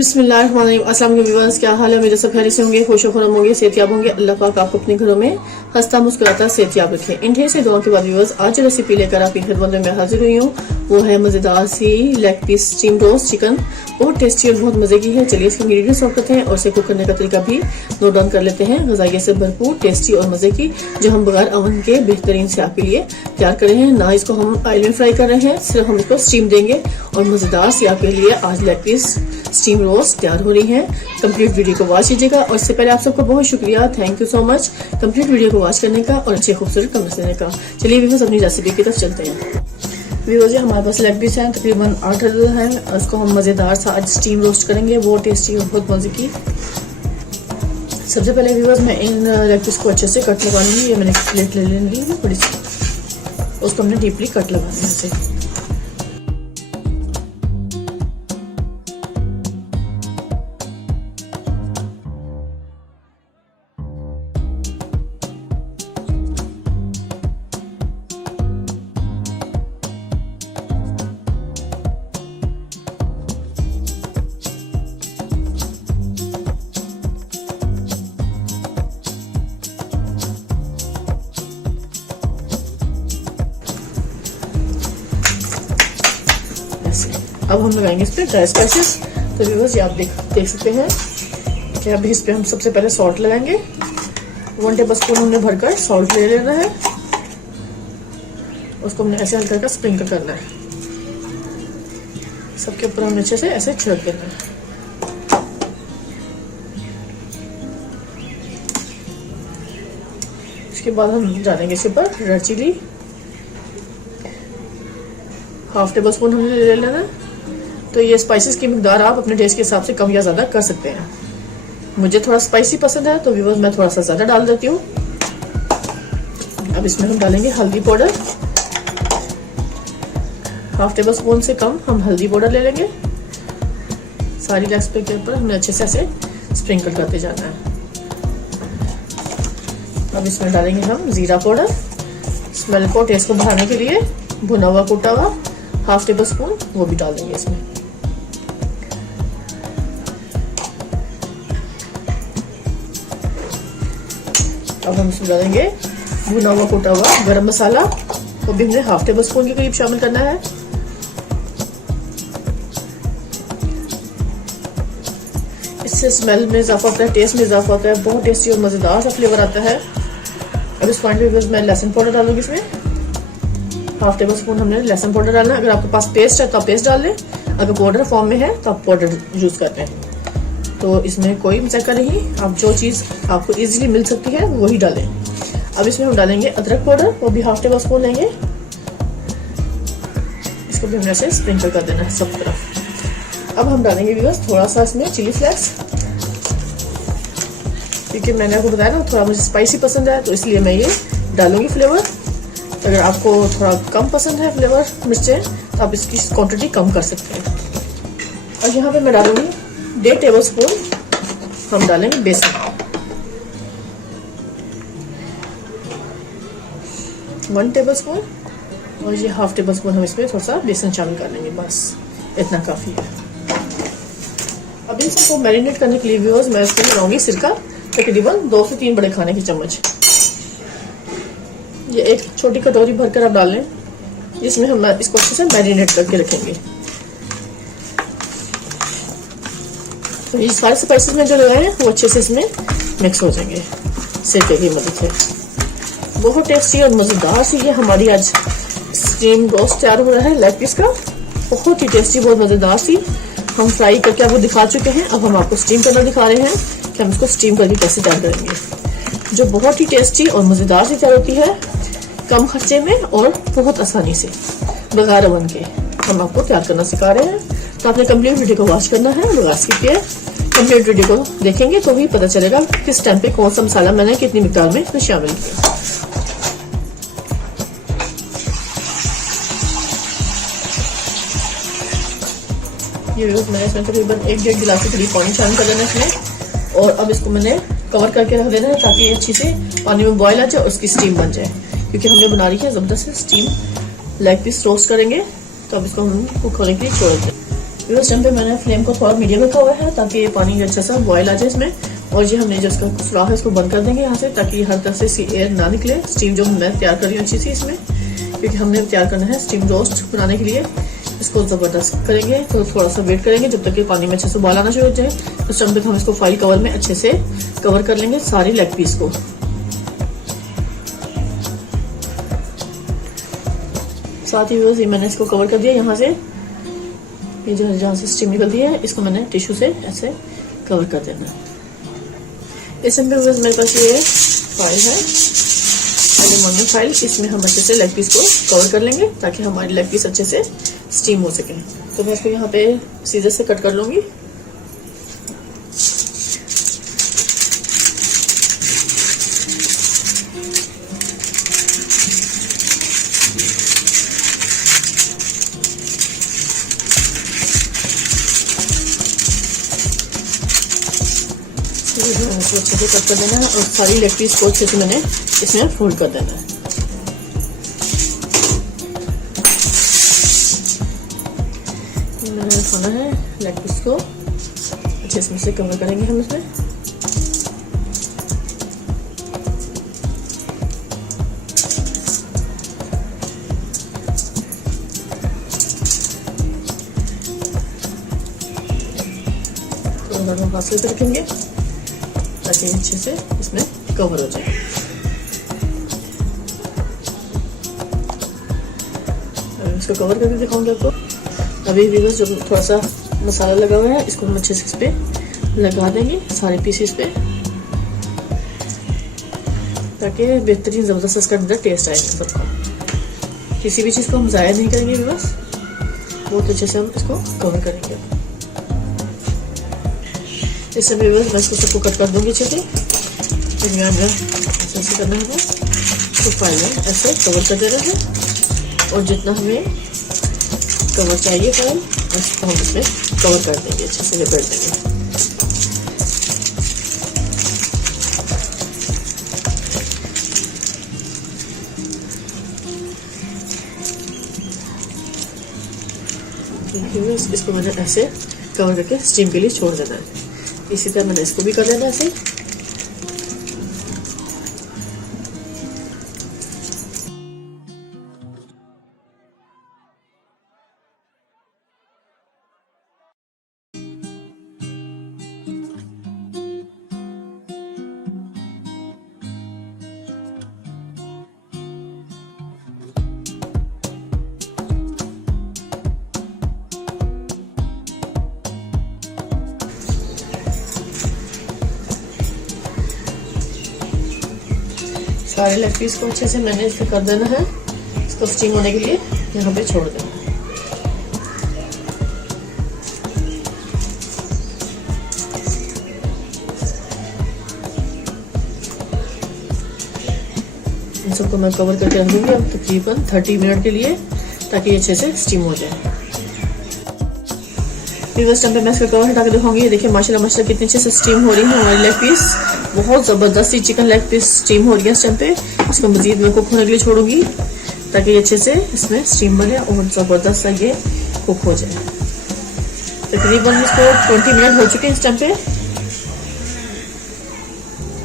बिस्मिल्लाहिर्रहमानिर्रहीम। अस्सलाम वालेकुम व्यूअर्स, क्या हाल है? मेरे सब खैरियत से होंगे, खुश खुरम होंगे, सेहतयाब होंगे। अल्लाह पाक आपको अपने घरों में हंसता मुस्कुराता सेहतयाब रखे। इन ढेर से दुआ के बाद व्यूअर्स, आज जो रेसिपी लेकर आपकी खिदमत में मैं हाजिर हुई हूँ वो है मजेदार सी leg piece steam roast chicken. बहुत टेस्टी और बहुत मजे की है। चलिए इसके इंग्रेडिएंट्स नोट करते हैं और इसे कुक करने का तरीका भी नोट डाउन कर लेते हैं। गजाइयत से भरपूर, टेस्टी और मजे की, जो हम बगैर ओवन के बेहतरीन से आपके लिए तैयार कर रहे हैं। ना इसको हम ऑयल में फ्राई कर रहे हैं, सिर्फ हम इसको स्टीम देंगे और मजेदार सी आपके लिए आज लेग पीस स्टीम रोस्ट तैयार हो रही है। कंप्लीट वीडियो को वॉच कीजिएगा और इससे पहले आप सबको बहुत शुक्रिया, thank you so much complete video को वॉच करने का और अच्छे खूबसूरत कमेंट्स देने का। चलिए व्यूअर्स अपनी रेसिपी की तरफ चलते हैं। व्यूअर्स हमारे पास लेग पीस हैं, तकरीबन 8 हैं। उसको हम मजेदार सा आज स्टीम रोस्ट करेंगे, वो टेस्टी और बहुत मजे की। सबसे पहले व्यूअर्स मैं इन लेग पीस को अच्छे से कट लगा लूंगी। ये मैंने प्लेट ले लेंगी बड़ी सी, उसको हमने डीपली कट लगाना है। अब हम लगाएंगे इस पे ड्राई स्पाइसेस। तो व्यूअर्स ये आप देख सकते हैं कि अभी इस पे हम सबसे पहले सॉल्ट लगाएंगे। 1 टेबल स्पून हमने भरकर सॉल्ट ले लेना है। उसको हमने ऐसे हल्का हल्का स्प्रिंकल करना है। सबके ऊपर हमने अच्छे से ऐसे छिड़क देना है। इसके बाद हम डालेंगे इसके ऊपर रेड चिली। 1/2 टेबल स्पून हमने ले लेना है। तो ये स्पाइसेस की मिकदार आप अपने टेस्ट के हिसाब से कम या ज़्यादा कर सकते हैं। मुझे थोड़ा स्पाइसी पसंद है तो व्यूअर्स मैं थोड़ा सा ज़्यादा डाल देती हूँ। अब इसमें हम डालेंगे हल्दी पाउडर। 1/2 टेबल स्पून से कम हम हल्दी पाउडर ले लेंगे। सारी लेग्स पे के ऊपर हमें अच्छे से ऐसे स्प्रिंकल करते जाना है। अब इसमें डालेंगे हम जीरा पाउडर, स्मेल को टेस्ट को बढ़ाने के लिए। भुना हुआ कुटा हुआ 1/2 टेबल स्पून वो भी डाल देंगे इसमें। अब हम इसमें डालेंगे भुना हुआ कुटा हुआ गरम मसाला, वो भी हमने 1/2 टेबल स्पून के करीब शामिल करना है। इससे स्मेल में इजाफा होता है, टेस्ट में इजाफा होता है, बहुत टेस्टी और मजेदार सा फ्लेवर आता है। अब इस पॉइंट पे मैं लहसुन पाउडर डालूंगी इसमें। 1/2 टेबल स्पून हमने लहसुन पाउडर डालना है। अगर आपके पास पेस्ट है तो आप पेस्ट डाल लें, अगर पाउडर फॉर्म में है तो आप पाउडर यूज कर लें। तो इसमें कोई मशक्कत नहीं, आप जो चीज़ आपको इजीली मिल सकती है वही डालें। अब इसमें हम डालेंगे अदरक पाउडर, वो भी 1/2 टेबल स्पून लेंगे। इसको भी हमने ऐसे स्प्रिंकल कर देना है सब तरफ। अब हम डालेंगे व्यूअर्स थोड़ा सा इसमें चिली फ्लेक्स, क्योंकि मैंने आपको बताया ना थोड़ा मुझे स्पाइसी पसंद है तो इसलिए मैं ये डालूंगी फ्लेवर। अगर आपको थोड़ा कम पसंद है फ्लेवर मिर्चें तो आप इसकी क्वांटिटी कम कर सकते हैं। और यहाँ पे मैं डालूंगी 1.5 टेबल स्पून हम डालेंगे बेसन। 1 टेबल स्पून और ये 1/2 टेबल स्पून हम इसमें थोड़ा सा बेसन शामिल कर लेंगे, बस इतना काफी है। अब इन सबको मैरिनेट करने के लिए व्यूअर्स मैं इसमें लगाऊंगी सिरका, तकरीबन 2 से 3 बड़े खाने के चम्मच। ये एक छोटी कटोरी भरकर आप डाल लें, जिसमें हम इसको अच्छे से मैरिनेट करके रखेंगे। तो ये सारे स्पाइसेस में जो लगाए हैं वो अच्छे से इसमें मिक्स हो जाएंगे सिरके की मदद से। बहुत टेस्टी और मजेदार सी ये हमारी आज स्टीम रोस्ट तैयार हो रहा है लेग पीस का। बहुत ही टेस्टी, बहुत मजेदार सी। हम फ्राई करके आपको दिखा चुके हैं, अब हम आपको स्टीम करना दिखा रहे हैं कि हम इसको स्टीम करके कैसे तैयार करेंगे, जो बहुत ही टेस्टी और मजेदार सी तैयार होती है, कम खर्चे में और बहुत आसानी से बगैर ओवन के हम आपको तैयार करना सिखा रहे हैं। तो आपने कंप्लीट वीडियो को वॉच करना है, बगैर स्किप किए कंप्लीट वीडियो को देखेंगे तो ही पता चलेगा किस टाइम पे कौन सा मसाला मैंने कितनी मिकदार में इसमें शामिल किया। ये मैंने इसमें तकरीबन 1-1.5 गिलास के करीब पानी शामिल कर देना इसमें। और अब इसको मैंने कवर करके रख देना है ताकि ये अच्छी से पानी में बॉयल आ जाए और उसकी स्टीम बन जाए, क्योंकि हमने बना रही है जबरदस्त स्टीम लेग पीस रोस्ट करेंगे। तो अब इसको हम कुक होने के लिए छोड़ दें। इस टाइम पे मैंने फ्लेम को थोड़ा मीडियम रखा हुआ है ताकि पानी अच्छा सा बॉयल आ जाए इसमें। और ये हमने जो इसका सुराख है इसको बंद कर देंगे यहाँ से, ताकि हर तरफ से एयर ना निकले। स्टीम जो मैं तैयार कर रही हूँ अच्छी सी इसमें, क्योंकि हमने तैयार करना है स्टीम रोस्ट बनाने के लिए। इसको जबरदस्त करेंगे तो थोड़ा सा वेट करेंगे जब तक कि पानी में अच्छे से उबाल आना शुरू हो जाए। उस टाइम तक हम इसको फाइल कवर में अच्छे से कवर कर लेंगे सारी लेग पीस को। साथ ही ये मैंने इसको कवर कर दिया यहाँ से, ये जो जहाँ से स्टीम निकल दी है इसको मैंने टिश्यू से ऐसे कवर कर देना। इस टाइम पे मेरे पास ये फाइल है एल्यूमिनियम फाइल, इसमें हम अच्छे से लेग पीस को कवर कर लेंगे ताकि हमारी लेग पीस अच्छे से स्टीम हो सके। तो मैं इसको यहाँ पे सीजर से कट कर लूंगी। अच्छे से कट कर देना है और सारी लेग पीस को अच्छे से मैंने इसमें फोल्ड कर देना है। मैंने खाना है लेग पीस को अच्छे से कवर करेंगे हम इसमें। तो हाथ से रखेंगे ताकि अच्छे से इसमें कवर हो जाए। इसको कवर करके दिखाऊंगी आपको। अभी व्यूअर्स जो थोड़ा सा मसाला लगा हुआ है इसको हम अच्छे से इस पे लगा देंगे सारे पीसेस पे, ताकि बेहतरीन जबरदस्त इसका अंदर टेस्ट आएगा सबका। किसी भी चीज़ को हम ज़ाया नहीं करेंगे व्यूअर्स, बहुत अच्छे से हम इसको कवर करेंगे। इस समय व्यूअर्स मैं इसको सबको कट कर दूंगी अच्छे से। ऐसे करना है तो फाइल में ऐसे कवर कर देना है और जितना हमें कवर चाहिए फाइल उसको हम इसमें कवर कर देंगे, अच्छे से लपेट देंगे। इसको मैंने ऐसे कवर करके स्टीम के लिए छोड़ देना है। इसी तरह मैंने इसको भी कर देना ऐसे। सारे लेग पीस को अच्छे से मैंने इसे कर देना है। इसको स्टीम होने के लिए यहाँ पे छोड़ देना है। इन सबको मैं कवर करके रख दूंगी अब तकरीबन 30 मिनट के लिए, ताकि अच्छे से स्टीम हो जाए। इस टाइम पे मैं इसका कवर हटा के दिखाऊंगी। ये देखिए माशाल्लाह माशाल्लाह कितनी अच्छे से स्टीम हो रही है हमारी लेग पीस। बहुत जबरदस्त सी चिकन लेग पीस स्टीम हो रही है इस टाइम पे। इसको मजीद मैं कुक होने के लिए छोड़ूंगी ताकि अच्छे से इसमें स्टीम बने और जबरदस्त सा ये कुक हो जाए। तकरीबन इसको 20 मिनट हो चुके हैं इस टाइम पे।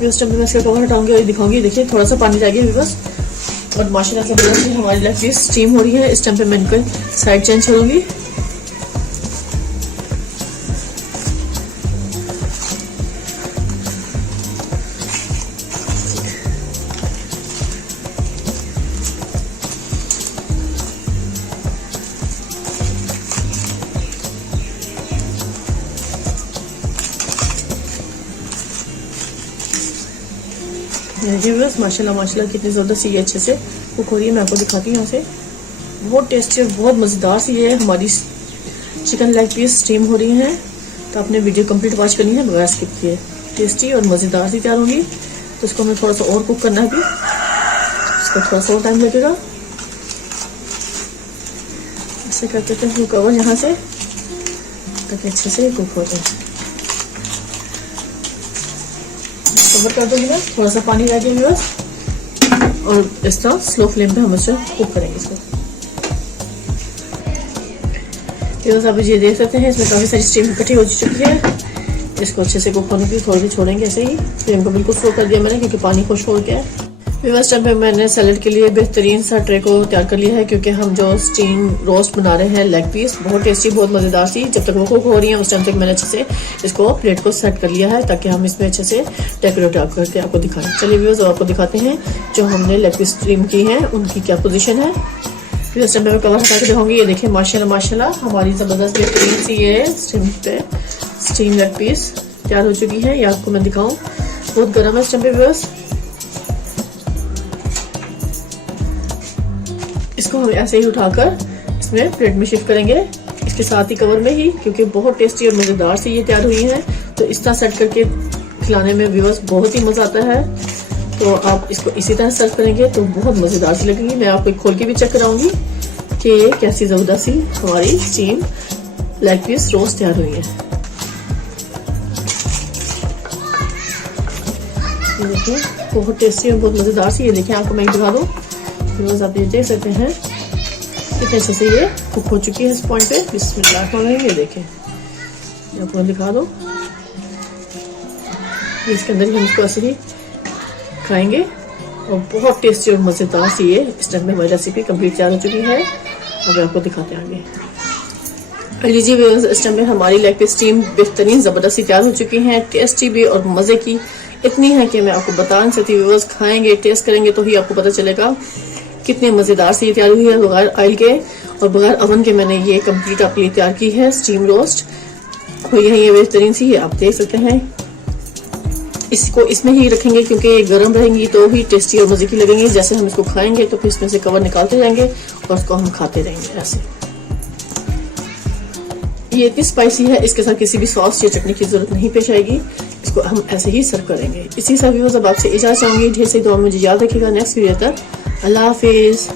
इस टाइम पे मैं इसका कवर हटाऊंगी और दिखाऊंगी। देखिए थोड़ा सा पानी चाहिए बस, और माशाल्लाह से हमारी लेग पीस स्टीम हो रही है। इस टाइम पे मैं इनको साइड चेंज करूंगी। माशाल्लाह माशाल्लाह कितनी ज़बरदस्त सी ये अच्छे से कुक हो रही है। मैं आपको दिखाती हूँ यहाँ से। बहुत टेस्टी और बहुत मज़ेदार सी ये हमारी चिकन लेग पीस स्टीम हो रही है। तो आपने वीडियो कंप्लीट वॉच करनी है बगैर स्किप किए। टेस्टी और मज़ेदार सी तैयार होगी। तो इसको हमें थोड़ा सा और कुक करना है अभी, इसको थोड़ा सा और टाइम लगेगा। ऐसे करते थे कवर यहाँ से ताकि अच्छे से कुक हो जाए। कवर कर दूंगी मैं, थोड़ा सा पानी रह गया बस, और इस तरह स्लो फ्लेम पे हम इसे कुक करेंगे इसको। व्यूअर्स आप ये देख सकते हैं इसमें काफ़ी सारी स्टीम इकट्ठी हो चुकी है। इसको अच्छे से कुक होने के लिए थोड़ी देर छोड़ेंगे ऐसे ही। फ्लेम को बिल्कुल स्लो कर दिया मैंने क्योंकि पानी खुश हो गया है। व्यूअर्स टाइम पे मैंने सैलेड के लिए बेहतरीन सा ट्रे को तैयार कर लिया है क्योंकि हम जो स्टीम रोस्ट बना रहे हैं लेग पीस बहुत टेस्टी बहुत मज़ेदार सी। जब तक वो कुक हो रही है उस टाइम तक मैंने अच्छे से इसको प्लेट को सेट कर लिया है ताकि हम इसमें अच्छे से डेकोरेट करके आपको दिखाएं। चलिए व्यूअर्स आपको दिखाते हैं जो हमने लेग पीस स्टीम की हैं उनकी क्या पोजीशन है। व्यूअर्स टाइम पे मैं कवर हटा के दिखाऊंगी। ये देखिए माशाल्लाह माशाल्लाह हमारी ज़बरदस्त बेहतरीन सी ये स्टीम लेग पीस तैयार हो चुकी है। ये आपको मैं दिखाऊं बहुत गर्म है इस टाइम पे व्यूअर्स। इसको हम ऐसे ही उठाकर इसमें प्लेट में शिफ्ट करेंगे इसके साथ ही कवर में ही क्योंकि बहुत टेस्टी और मज़ेदार से ये तैयार हुई है। तो इस तरह सेट करके खिलाने में व्यूअर्स बहुत ही मज़ा आता है। तो आप इसको इसी तरह सर्व करेंगे तो बहुत मज़ेदार सी लगेंगी। मैं आपको खोल के भी चेक कराऊंगी कि ये कैसी ज़बरदस्त सी हमारी स्टीम लेग पीस रोस्ट तैयार हुई है। ये देखिए बहुत टेस्टी और बहुत मज़ेदार सी। ये देखिए आपको मैं दिखा दूँ व्यूअर्स आप ये देख सकते हैं कितने अच्छे से ये कुक हो चुकी है इस पॉइंट पे। बिस्मिल्लाह ये देखें ये आपको मैं दिखा दूँ। इसके अंदर ही हम इसको ऐसे ही खाएंगे और बहुत टेस्टी और मज़ेदार सी ये इस टाइम में हमारी रेसिपी कंप्लीट तैयार हो चुकी है। अब आपको दिखाते हैं आगे। लीजिए व्यूअर्स इस टाइम में हमारी लेग पीस स्टीम बेहतरीन ज़बरदस्ती तैयार हो चुकी है। टेस्टी भी और मज़े की इतनी है कि मैं आपको बता नहीं सकती। व्यूअर्स खाएंगे टेस्ट करेंगे तो ही आपको पता चलेगा कितने मज़ेदार से ये तैयार हुई है। बगैर ऑयल के और बगैर अवन के मैंने ये कंप्लीट आपके लिए तैयार की है स्टीम रोस्ट। तो ये बेहतरीन सी है आप देख सकते हैं। इसको इसमें ही रखेंगे क्योंकि ये गर्म रहेंगी तो ही टेस्टी और मज़े की लगेंगी। जैसे हम इसको खाएंगे तो फिर इसमें से कवर निकालते जाएंगे और उसको हम खाते रहेंगे ऐसे। ये इतनी स्पाइसी है इसके साथ किसी भी सॉस या चटनी की जरूरत नहीं पेश आएगी। इसको हम ऐसे ही सर्व करेंगे। इसी साथ व्यूअर्स अब आपसे इजाज़त चाहूंगी। ढेर सारी दुआ मुझे याद रखिएगा। नेक्स्ट वीडियो तक अल्लाह हाफिज।